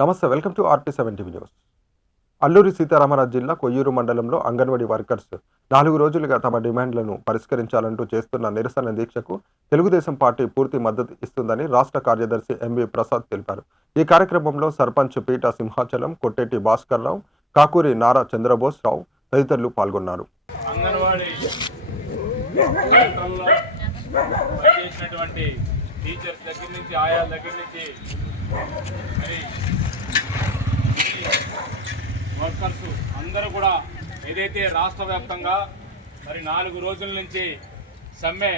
నమస్తే. Welcome to ఆర్టీ7 TV news. Alluri Sitaramaraju జిల్లా కొయ్యూరు మండలంలో అంగన్వాడీ వర్కర్స్ 4 రోజులుగా తమ డిమాండ్లను పరిష్కరించాలంటూ చేస్తున్న నిరసన దీక్షకు తెలుగుదేశం పార్టీ పూర్తి మద్దతు ఇస్తుందని రాష్ట్ర కార్యదర్శి ఎంవి ప్రసాద్ తెలిపారు. ఈ కార్యక్రమంలో సర్పంచ్ పీటా సింహాచలం, కొట్టేటి భాస్కర్రావు, కాకూరి నారా చంద్రబోస్ రావు తదితరులు పాల్గొన్నారు. టీచర్స్ దగ్గర నుంచి ఆయాల దగ్గర నుంచి మరి వర్కర్స్ అందరూ కూడా ఏదైతే రాష్ట్ర వ్యాప్తంగా మరి 4 రోజుల నుంచి సమ్మె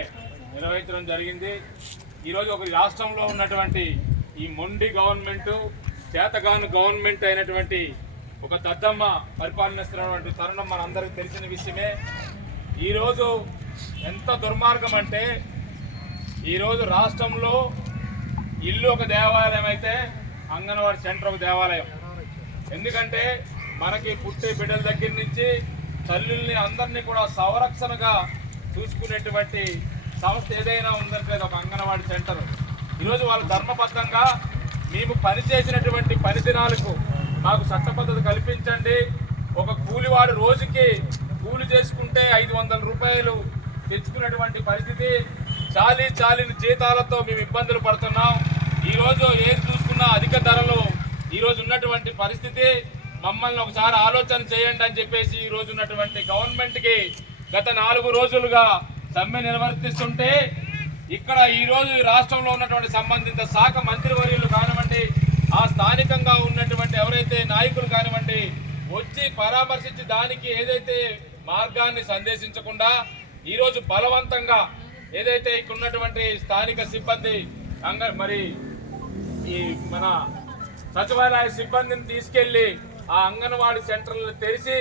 నిర్వహించడం జరిగింది. ఈరోజు ఒక రాష్ట్రంలో ఉన్నటువంటి ఈ మొండి గవర్నమెంటు, చేతగాను గవర్నమెంట్ అయినటువంటి ఒక దద్దమ్మ పరిపాలనిస్తున్నటువంటి తరుణం మనందరికీ తెలిసిన విషయమే. ఈరోజు ఎంత దుర్మార్గం అంటే, ఈరోజు రాష్ట్రంలో ఇల్లు ఒక దేవాలయం అయితే అంగన్వాడీ సెంటర్ ఒక దేవాలయం. ఎందుకంటే మనకి పుట్టే బిడ్డల దగ్గర నుంచి తల్లుల్ని అందరినీ కూడా సంరక్షణగా చూసుకునేటువంటి సంస్థ ఏదైనా ఉందంటే ఒక అంగన్వాడీ సెంటర్. ఈరోజు వాళ్ళు ధర్మబద్ధంగా మేము పనిచేసినటువంటి పని దినాలకు మాకు చట్టబద్ధత కల్పించండి. ఒక కూలివాడు రోజుకి కూలి చేసుకుంటే 500 రూపాయలు తెచ్చుకున్నటువంటి పరిస్థితి, చాలిన జీతాలతో మేము ఇబ్బందులు పడుతున్నాం. ఈరోజు ఏది చూసుకున్నా అధిక ధరలు ఈరోజు ఉన్నటువంటి పరిస్థితి. మమ్మల్ని ఒకసారి ఆలోచన చేయండి అని చెప్పేసి ఈరోజు ఉన్నటువంటి గవర్నమెంట్కి గత 4 రోజులుగా సమ్మె నిర్వర్తిస్తుంటే, ఇక్కడ ఈరోజు రాష్ట్రంలో ఉన్నటువంటి సంబంధిత శాఖ మంత్రివర్యులు కానివ్వండి, ఆ స్థానికంగా ఉన్నటువంటి ఎవరైతే నాయకులు కానివ్వండి వచ్చి పరామర్శించి దానికి ఏదైతే మార్గాన్ని సందేశించకుండా ఈరోజు బలవంతంగా ఏదైతే ఇక్కడ ఉన్నటువంటి స్థానిక సిబ్బంది మరి ఈ మన సచివాలయ సిబ్బందిని తీసుకెళ్లి ఆ అంగన్వాడీ సెంటర్లు తెరిచి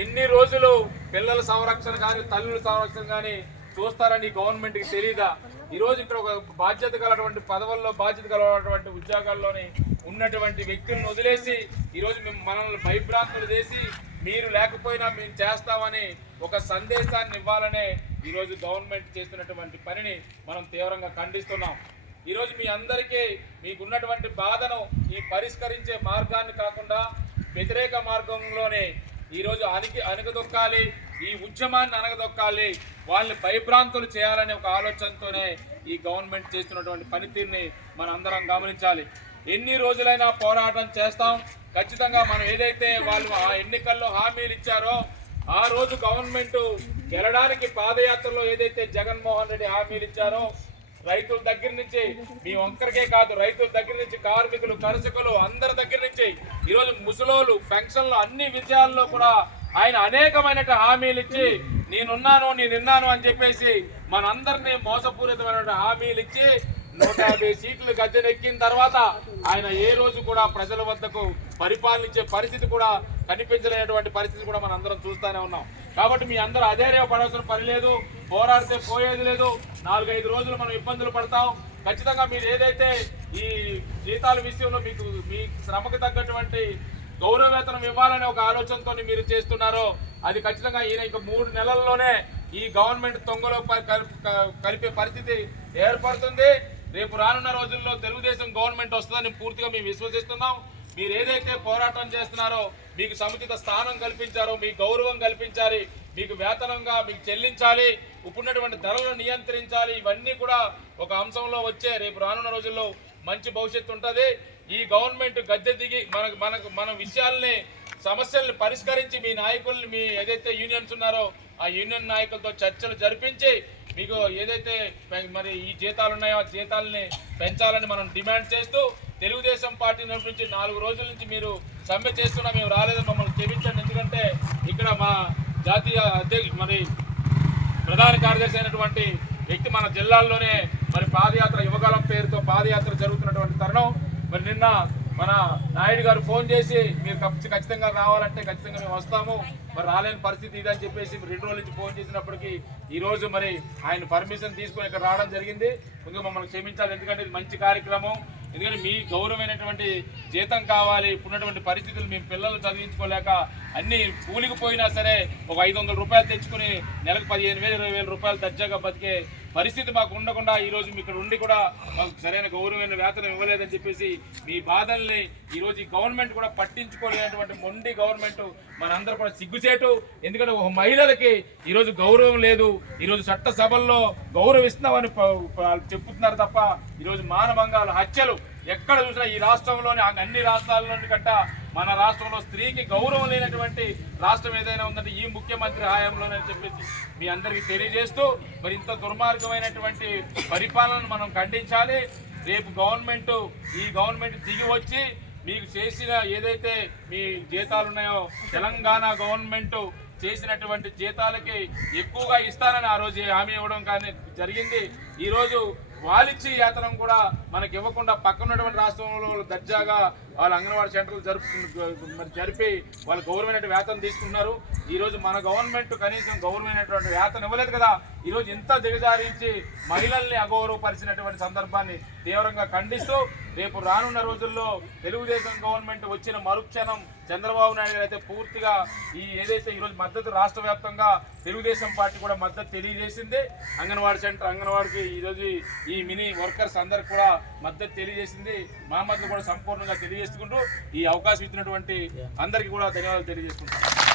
ఎన్ని రోజులు పిల్లల సంరక్షణ కానీ తల్లుల సంరక్షణ కానీ చూస్తారని గవర్నమెంట్కి తెలియదా? ఈరోజు ఇక్కడ ఒక బాధ్యత గలటువంటి పదవుల్లో బాధ్యత గలటువంటి ఉద్యోగాల్లోని ఉన్నటువంటి వ్యక్తులను వదిలేసి ఈరోజు మేము మనల్ని భయభ్రాంతులు చేసి మీరు లేకపోయినా మేము చేస్తామని ఒక సందేశాన్ని ఇవ్వాలనే ఈరోజు గవర్నమెంట్ చేస్తున్నటువంటి పనిని మనం తీవ్రంగా ఖండిస్తున్నాం. ఈరోజు మీ అందరికీ మీకున్నటువంటి బాధను ఈ పరిష్కరించే మార్గాన్ని కాకుండా వ్యతిరేక మార్గంలోనే ఈరోజు అణగదొక్కాలి, ఈ ఉద్యమాన్ని అణగదొక్కాలి, వాళ్ళని భయభ్రాంతులు చేయాలనే ఒక ఆలోచనతోనే ఈ గవర్నమెంట్ చేస్తున్నటువంటి పనితీరుని మనం అందరం గమనించాలి. ఎన్ని రోజులైనా పోరాటం చేస్తాం. ఖచ్చితంగా మనం ఏదైతే వాళ్ళు ఆ ఎన్నికల్లో హామీలు ఇచ్చారో ఆ రోజు గవర్నమెంట్ గెలడానికి పాదయాత్రలో ఏదైతే జగన్మోహన్ రెడ్డి హామీలు ఇచ్చారో రైతుల దగ్గర నుంచి మీ ఒక్కరికే కాదు, రైతుల దగ్గర నుంచి కార్మికులు, కర్షకులు అందరి దగ్గర నుంచి ఈరోజు ముసలోళ్ళు పెన్షన్లు అన్ని విషయాల్లో కూడా ఆయన అనేకమైన హామీలు ఇచ్చి నేనున్నాను అని చెప్పేసి మనందరినీ మోసపూరితమైన హామీలు ఇచ్చి 150 సీట్లు గద్దెనెక్కిన తర్వాత ఆయన ఏ రోజు కూడా ప్రజల వద్దకు పరిపాలనించే పరిస్థితి కూడా కనిపించలేనటువంటి పరిస్థితి కూడా మనం అందరం చూస్తూనే ఉన్నాం. కాబట్టి మీ అందరూ అధైర్యపడాల్సిన పని లేదు, పోరాడితే పోయేది లేదు. 4-5 రోజులు మనం ఇబ్బందులు పడతాం. ఖచ్చితంగా మీరు ఏదైతే ఈ జీతాల విషయంలో మీకు మీ శ్రమకు తగ్గటువంటి గౌరవ వేతనం ఇవ్వాలనే ఒక ఆలోచనతో మీరు చేస్తున్నారో అది ఖచ్చితంగా ఈయన ఇంకా 3 నెలల్లోనే ఈ గవర్నమెంట్ తొంగలో కలిపే పరిస్థితి ఏర్పడుతుంది. రేపు రానున్న రోజుల్లో తెలుగుదేశం గవర్నమెంట్ వస్తుందని పూర్తిగా మేము విశ్వసిస్తున్నాం. మీరు ఏదైతే పోరాటం చేస్తున్నారో మీకు సముచిత స్థానం కల్పించారో, మీ గౌరవం కల్పించాలి, మీకు వేతనంగా మీకు చెల్లించాలి, ఇప్పుడున్నటువంటి ధరలను నియంత్రించాలి. ఇవన్నీ కూడా ఒక అంశంలో వచ్చే రేపు రానున్న రోజుల్లో మంచి భవిష్యత్తు ఉంటుంది. ఈ గవర్నమెంట్ గద్దె దిగి మన విషయాల్ని సమస్యల్ని పరిష్కరించి మీ నాయకుల్ని మీ ఏదైతే యూనియన్స్ ఉన్నారో ఆ యూనియన్ నాయకులతో చర్చలు జరిపించి మీకు ఏదైతే మరి ఈ జీతాలు ఉన్నాయో ఆ జీతాలని పెంచాలని మనం డిమాండ్ చేస్తూ తెలుగుదేశం పార్టీ నుంచి 4 రోజుల నుంచి మీరు సమ్మె చేస్తున్నా మేము రాలేదని మమ్మల్ని క్షమించండి. ఎందుకంటే ఇక్కడ మా జాతీయ మరి ప్రధాన కార్యదర్శి అయినటువంటి వ్యక్తి మన జిల్లాల్లోనే మరి పాదయాత్ర యువకాలం పేరుతో పాదయాత్ర జరుగుతున్నటువంటి తరుణం. మరి నిన్న మన నాయుడు గారు ఫోన్ చేసి మీరు ఖచ్చితంగా రావాలంటే ఖచ్చితంగా మేము వస్తాము, మరి రాలేని పరిస్థితి ఇదని చెప్పేసి 2 రోజుల నుంచి ఫోన్ చేసినప్పటికీ ఈరోజు మరి ఆయన పర్మిషన్ తీసుకుని ఇక్కడ రావడం జరిగింది. ముందుగా మమ్మల్ని క్షమించాలి, ఎందుకంటే ఇది మంచి కార్యక్రమం. ఎందుకంటే మీ గౌరవమైనటువంటి జీతం కావాలి. ఇప్పుడున్నటువంటి పరిస్థితులు మేము పిల్లలు చదివించుకోలేక అన్ని కూలికి పోయినా సరే ఒక 500 రూపాయలు తెచ్చుకుని నెలకు 15,000-20,000 రూపాయలు దర్జాగా బతికే పరిస్థితి మాకు ఉండకుండా ఈరోజు మీ ఇక్కడ ఉండి కూడా మాకు సరైన గౌరవమైన వేతనం ఇవ్వలేదని చెప్పేసి మీ బాధల్ని ఈరోజు ఈ గవర్నమెంట్ కూడా పట్టించుకోలేనటువంటి మొండి గవర్నమెంట్ మనందరూ కూడా సిగ్గుచేటు. ఎందుకంటే ఒక మహిళలకి ఈరోజు గౌరవం లేదు, ఈరోజు చట్టసభల్లో గౌరవిస్తున్నామని చెప్తున్నారు తప్ప ఈరోజు మానభంగాలు, హత్యలు ఎక్కడ చూసినా ఈ రాష్ట్రంలోని అన్ని రాష్ట్రాల్లోని కంట మన రాష్ట్రంలో స్త్రీకి గౌరవం లేనటువంటి రాష్ట్రం ఏదైనా ఉందంటే ఈ ముఖ్యమంత్రి హయాంలోనే చెప్పేసి మీ అందరికీ తెలియజేస్తూ, మరి ఇంత దుర్మార్గమైనటువంటి పరిపాలనను మనం ఖండించాలి. రేపు ఈ గవర్నమెంట్ దిగి వచ్చి మీకు చేసిన ఏదైతే మీ జీతాలు ఉన్నాయో తెలంగాణ గవర్నమెంట్ చేసినటువంటి జీతాలకి ఎక్కువగా ఇస్తానని ఆ రోజు హామీ ఇవ్వడం కానీ జరిగింది. ఈరోజు వాలిచ్చి యాతనం కూడా మనకి ఇవ్వకుండా పక్కన ఉన్నటువంటి రాష్ట్రంలో దర్జాగా వాళ్ళ అంగన్వాడీ సెంటర్లు జరిపి వాళ్ళ గౌరవమైన వేతనం తీసుకున్నారు. ఈరోజు మన గవర్నమెంట్ కనీసం గౌరవమైనటువంటి వేతనం ఇవ్వలేదు కదా. ఈరోజు ఇంత దిగజారించి మహిళల్ని అగౌరవపరిచినటువంటి సందర్భాన్ని తీవ్రంగా ఖండిస్తూ రేపు రానున్న రోజుల్లో తెలుగుదేశం గవర్నమెంట్ వచ్చిన మరుక్షణం చంద్రబాబు నాయుడు గారు అయితే పూర్తిగా ఏదైతే ఈరోజు మద్దతు రాష్ట్ర వ్యాప్తంగా తెలుగుదేశం పార్టీ కూడా మద్దతు తెలియజేసింది. అంగన్వాడీ సెంటర్ అంగన్వాడికి ఈరోజు ఈ మినీ వర్కర్స్ అందరికి కూడా మద్దతు తెలియజేసింది. మా మద్దతు కూడా సంపూర్ణంగా తెలియజేసుకుంటూ ఈ అవకాశం ఇచ్చినటువంటి అందరికీ కూడా ధన్యవాదాలు తెలియజేసుకుంటాం.